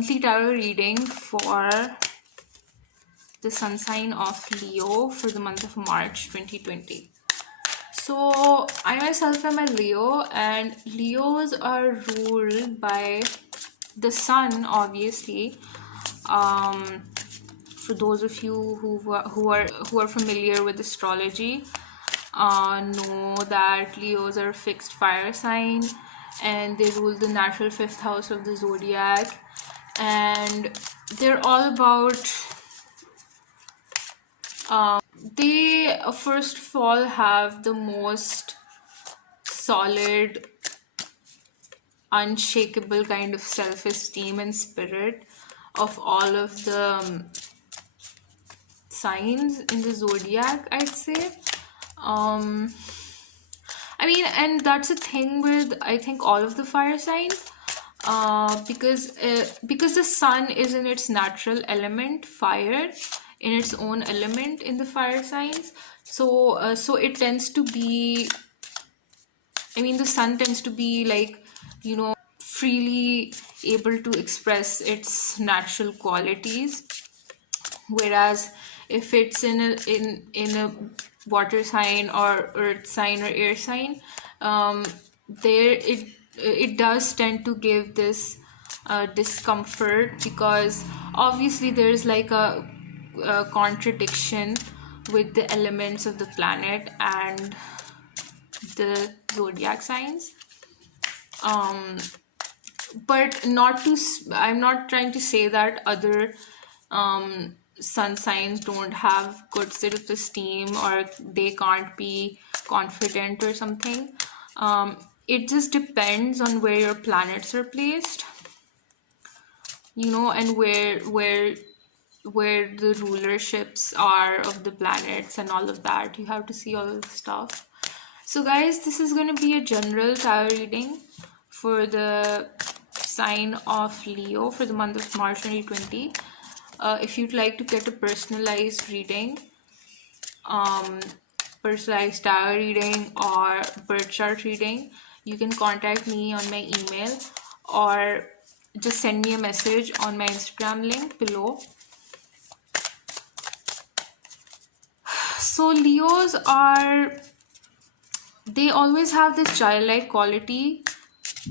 monthly tarot reading for the sun sign of Leo for the month of March 2020. So I myself am a Leo, and Leos are ruled by the sun, obviously. For those of you who are familiar with astrology, know that Leos are a fixed fire sign, and they rule the natural fifth house of the zodiac, and they're all about they first of all have the most solid, unshakable kind of self-esteem and spirit of all of the signs in the zodiac, I'd say. I mean, and that's the thing with, I think, all of the fire signs, because the sun is in its natural element, fire, in its own element in the fire signs. So so it tends to be, I mean, the sun tends to be like, you know, freely able to express its natural qualities, whereas if it's in a water sign or earth sign or air sign, there it does tend to give this discomfort, because obviously there's like a contradiction with the elements of the planet and the zodiac signs. But I'm not trying to say that other sun signs don't have good self-esteem or they can't be confident or something. It just depends on where your planets are placed, you know, and where the rulerships are of the planets and all of that. You have to see all of the stuff. So guys, this is going to be a general tarot reading for the sign of Leo for the month of March 2020. If you'd like to get a personalized reading, personalized tarot reading or birth chart reading, you can contact me on my email or just send me a message on my Instagram link below. So Leos they always have this childlike quality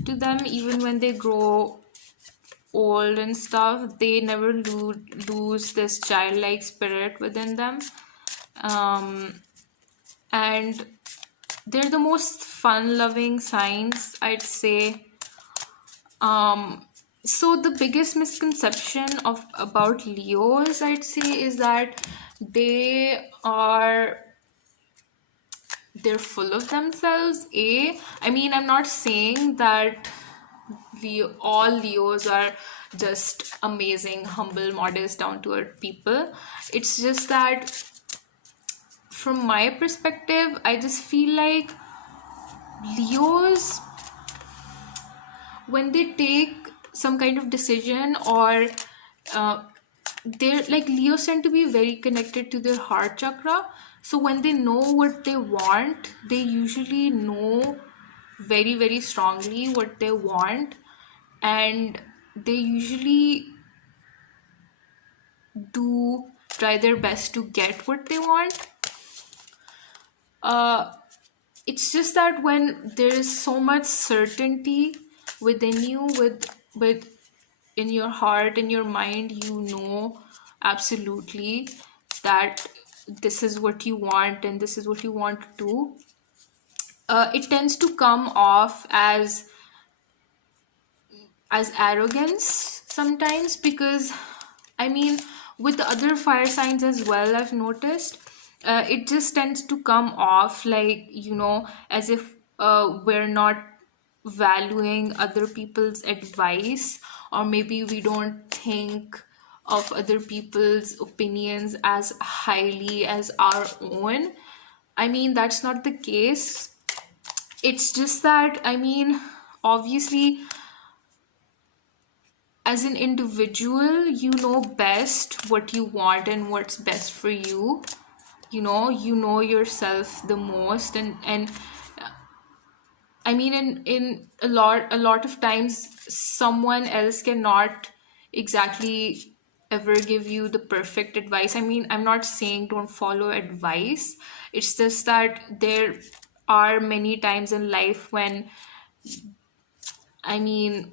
to them, even when they grow old and stuff. They never lose this childlike spirit within them, and they're the most fun-loving signs, I'd say. So the biggest misconception about Leos, I'd say, is that they're full of themselves. I mean, I'm not saying that all Leos are just amazing, humble, modest, down-to-earth people. It's just that from my perspective, I just feel like Leos, when they take some kind of decision, or they're like, Leos tend to be very connected to their heart chakra. So when they know what they want, they usually know very, very strongly what they want, and they usually do try their best to get what they want. It's just that when there is so much certainty within you, with in your heart, in your mind, you know absolutely that this is what you want and this is what you want to do. It tends to come off as arrogance sometimes, because I mean, with the other fire signs as well, I've noticed it just tends to come off like, you know, as if we're not valuing other people's advice, or maybe we don't think of other people's opinions as highly as our own. I mean, that's not the case. It's just that, I mean, obviously, as an individual, you know best what you want and what's best for you. You know yourself the most, and I mean, in a lot of times, someone else cannot exactly ever give you the perfect advice. I mean, I'm not saying don't follow advice. It's just that there are many times in life when, I mean,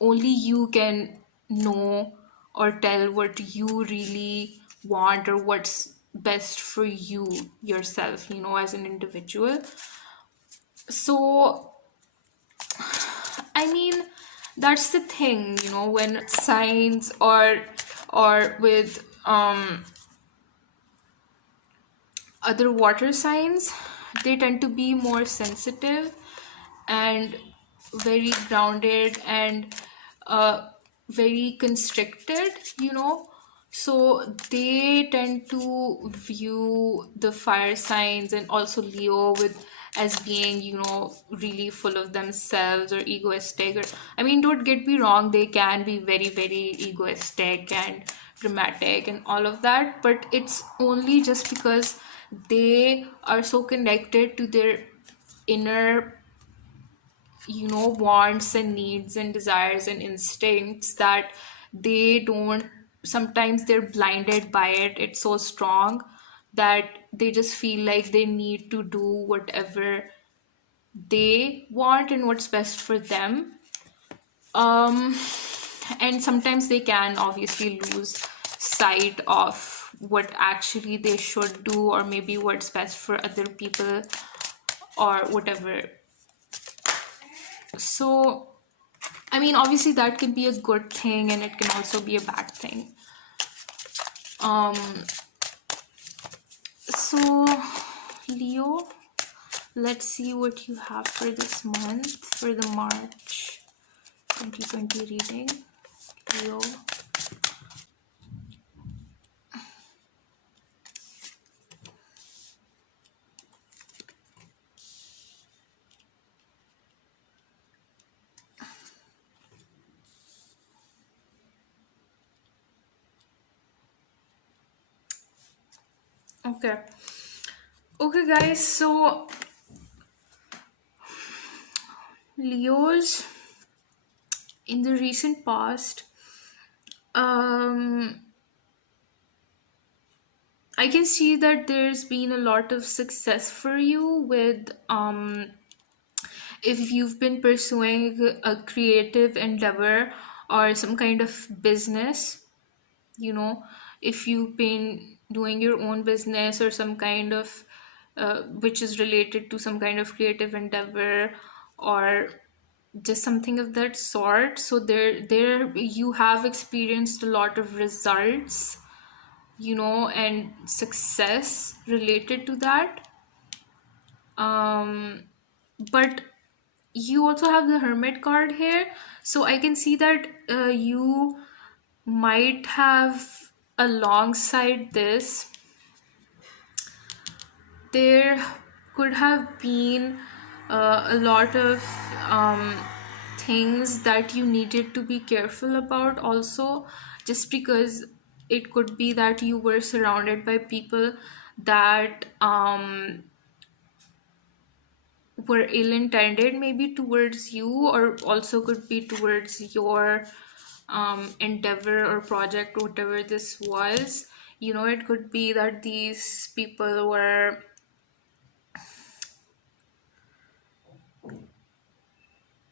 only you can know or tell what you really want or what's best for you yourself, as an individual. So, I mean, that's the thing, when signs or with other water signs, they tend to be more sensitive and very grounded and very constricted, so they tend to view the fire signs and also Leo with as being, really full of themselves or egoistic. Or, I mean, don't get me wrong, they can be very, very egoistic and dramatic and all of that, but it's only just because they are so connected to their inner, wants and needs and desires and instincts that they don't, sometimes they're blinded by it. It's so strong that they just feel like they need to do whatever they want and what's best for them. um and sometimes they can obviously lose sight of what actually they should do, or maybe what's best for other people or whatever. So, I mean, obviously that can be a good thing and it can also be a bad thing. Um, so Leo, let's see what you have for this month, for the March 2020 reading. Leo. Okay. Okay, guys, so Leos in the recent past, um, I can see that there's been a lot of success for you with if you've been pursuing a creative endeavor or some kind of business, you know, if you've been doing your own business or some kind of which is related to some kind of creative endeavor or just something of that sort, so there you have experienced a lot of results, and success related to that. um but you also have the Hermit card here, so I can see that you might have, alongside this, there could have been a lot of um, things that you needed to be careful about also, just because it could be that you were surrounded by people that were ill-intended maybe towards you, or also could be towards your endeavor or project, whatever this was. It could be that these people were,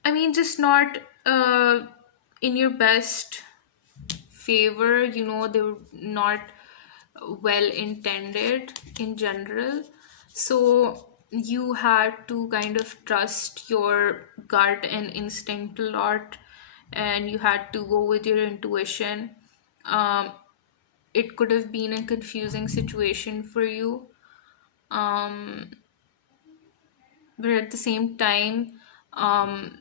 I mean, just not in your best favor. They were not well intended in general. So you had to kind of trust your gut and instinct a lot, and you had to go with your intuition. Um, it could have been a confusing situation for you. Um, but at the same time, um,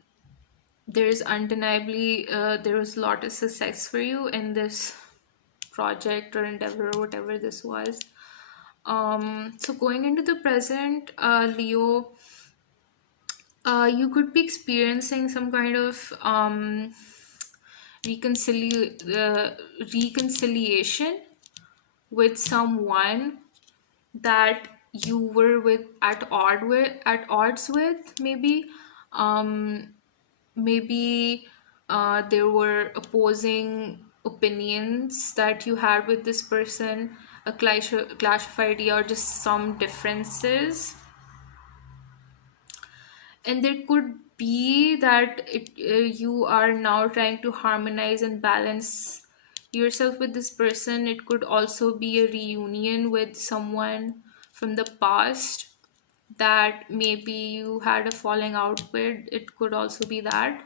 there's undeniably there was a lot of success for you in this project or endeavor or whatever this was. So going into the present, Leo, you could be experiencing some kind of reconciliation with someone that you were with at odds with, maybe. um Maybe there were opposing opinions that you had with this person, a clash of idea, or just some differences. And there could be that you are now trying to harmonize and balance yourself with this person. It could also be a reunion with someone from the past that maybe you had a falling out with. It could also be that.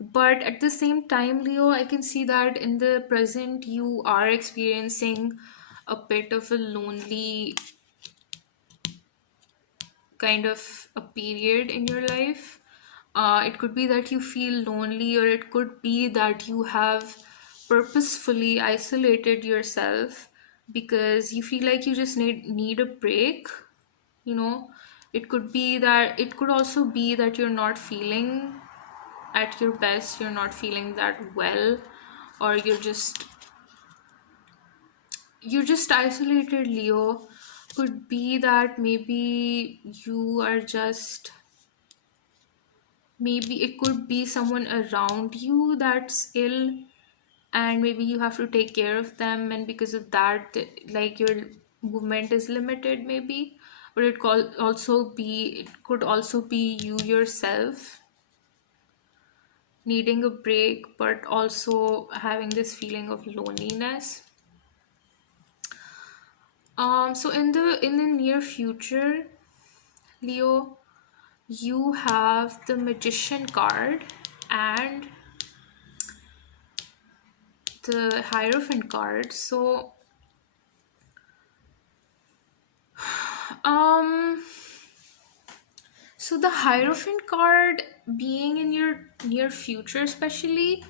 But at the same time, Leo, I can see that in the present you are experiencing a bit of a lonely kind of a period in your life. It could be that you feel lonely, or it could be that you have purposefully isolated yourself because you feel like you just need a break. You know, it could be that, it could also be that you're not feeling at your best, you're not feeling that well, or you're just isolated, Leo. Could be that maybe you are just, maybe it could be someone around you that's ill, and maybe you have to take care of them, and because of that, like, your movement is limited maybe. But it could also be you yourself needing a break, but also having this feeling of loneliness. So in the near future, Leo, you have the Magician card and the Hierophant card. Um, so the Hierophant card being in your near future, especially,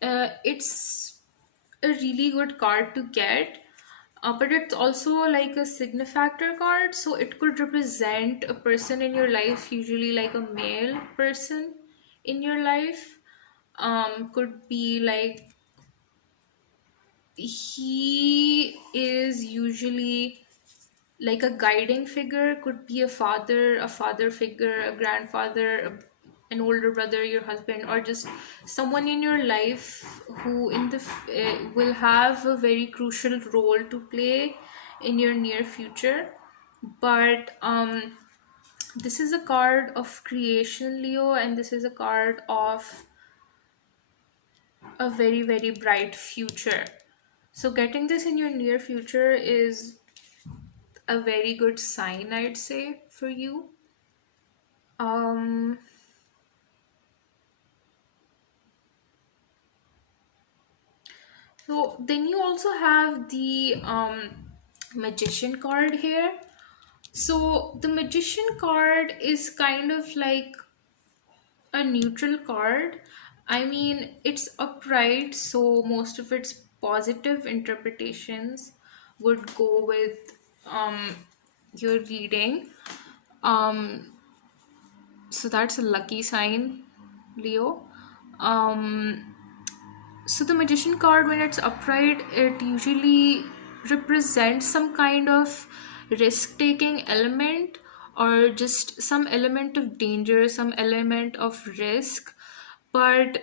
it's a really good card to get. But it's also like a signifactor card, so it could represent a person in your life, usually like a male person in your life. Could be like, he is usually like a guiding figure. Could be a father figure, a grandfather, an older brother, your husband, or just someone in your life who will have a very crucial role to play in your near future. But this is a card of creation, Leo, and this is a card of a very, very bright future. So getting this in your near future is a very good sign, I'd say, for you. Um, so then you also have the Magician card here. So the Magician card is kind of like a neutral card. I mean, it's upright, so most of its positive interpretations would go with um your reading. Um, so that's a lucky sign, Leo. Um, So the Magician card, when it's upright, it usually represents some kind of risk-taking element, or just some element of danger, some element of risk. But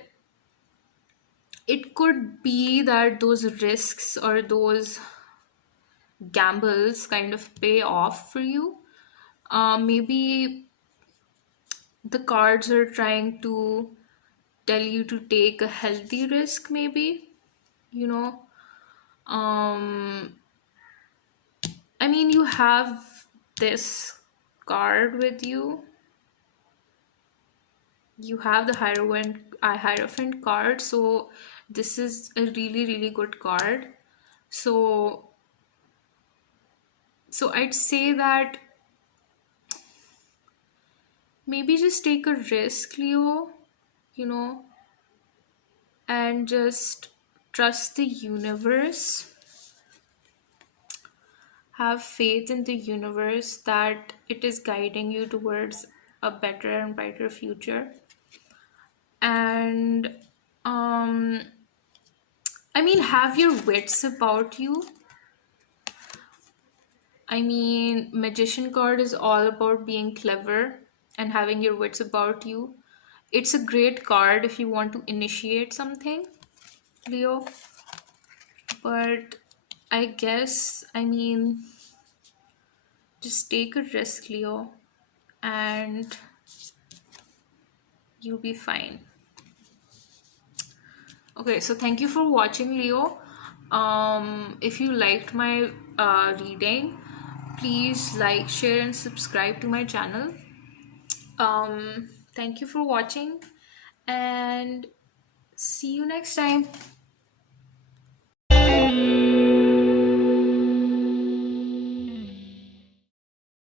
it could be that those risks or those gambles kind of pay off for you. Maybe the cards are trying to tell you to take a healthy risk, maybe, you know. Um, I mean, you have this card with you. You have the Hierophant card, so this is a really, really good card. So, so I'd say that maybe just take a risk, Leo, you know, and just trust the universe. Have faith in the universe that it is guiding you towards a better and brighter future. And um I mean, have your wits about you. I mean, Magician card is all about being clever and having your wits about you. It's a great card if you want to initiate something, Leo. But I guess, I mean, just take a risk, Leo, and you'll be fine. Okay, so thank you for watching, Leo. If you liked my reading, please like, share, and subscribe to my channel. Thank you for watching, and see you next time.